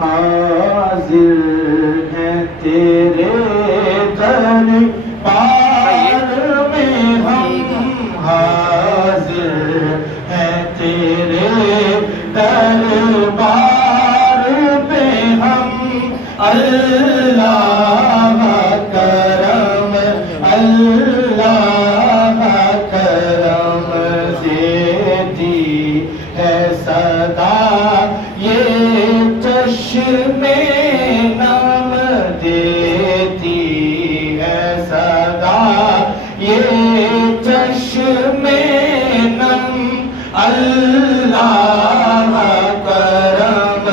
حاضر ہیں تیرے دربار میں ہم، حاضر ہیں تیرے دربار پہ ہم، اللہ کرم، اللہ کرم سے دی ہے صدا یہ چشم نم، دیتی ہے صدا یہ چشم نم، اللہ کرم،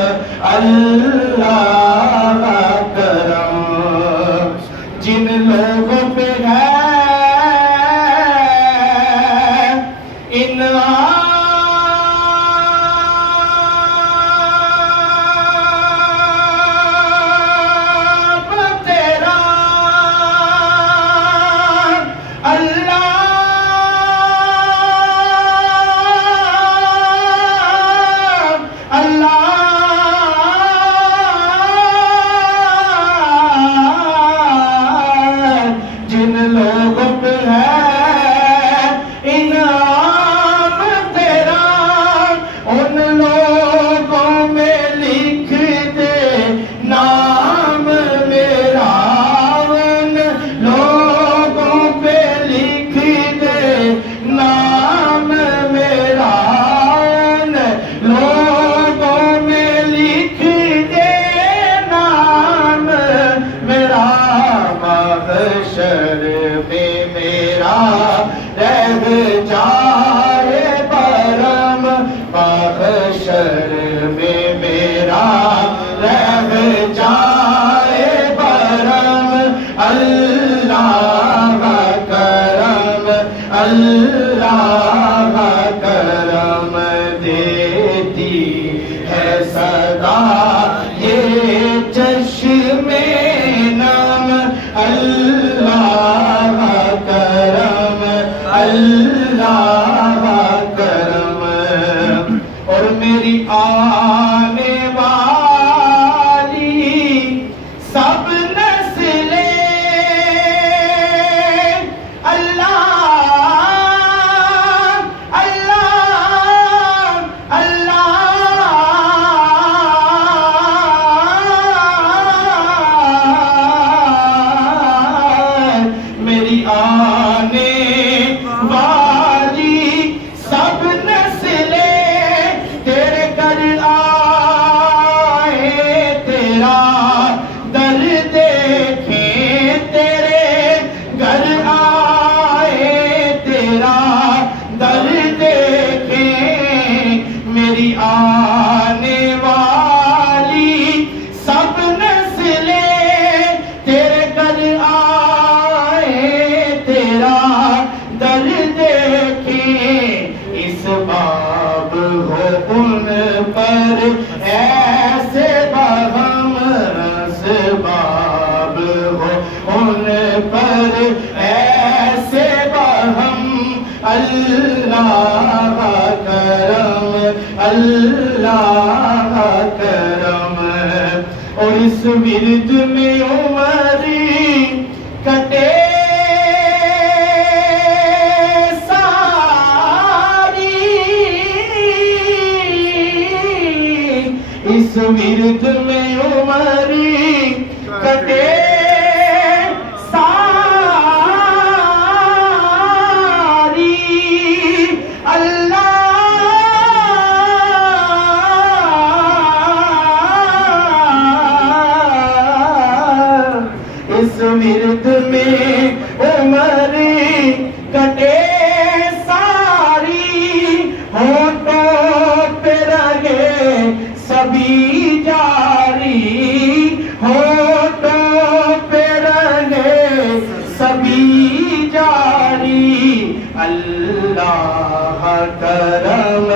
اللہ کرم جن لوگوں پہ ہے انعام تیرا، اللہ جن لوگوں پہ ہے انعام تیرا، ان لوگوں میں لکھ دے نام میرا، ان لوگوں پہ لکھ دے نام میرا، ان لوگوں میں لکھ دے نام میرا، محشر میں میرا رہ جائے برم، محشر میں میرا رہ جائے برم، اللہ کرم، اللہ کرم دیتی ہے صدا یہ چشم نم، اللہ کرم، اللہ کرم اور میری آنے والی سب نسلیں اللہ اللہ اللہ، میری آنے والی سب نسلیں تیرے گھر آئے، تیرا در دیکھیں، تیرے گھر آئے تیرا در دیکھیں، میری آنے والی سب نسلیں تیرے گھر آئے، تیرا در دیکھیں، اس باب ہو ان پر ایسے بہم، اس باب ہو ان پر ایسے بہم، اللہ کرم، اللہ کرم اور اس ورد میں عمری کٹے اس ورد میں عمری کٹے ساری، اللہ اس ورد میں عمری کٹے ساری، ہونٹوں پہ رہے سبھی جاری، ہونٹوں پہ رہے سبھی جاری، اللہ کرم،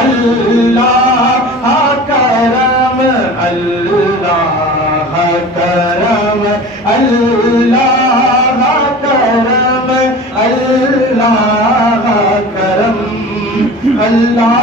اللہ کرم، اللہ کرم، اللہ کرم، اللہ کرم، اللہ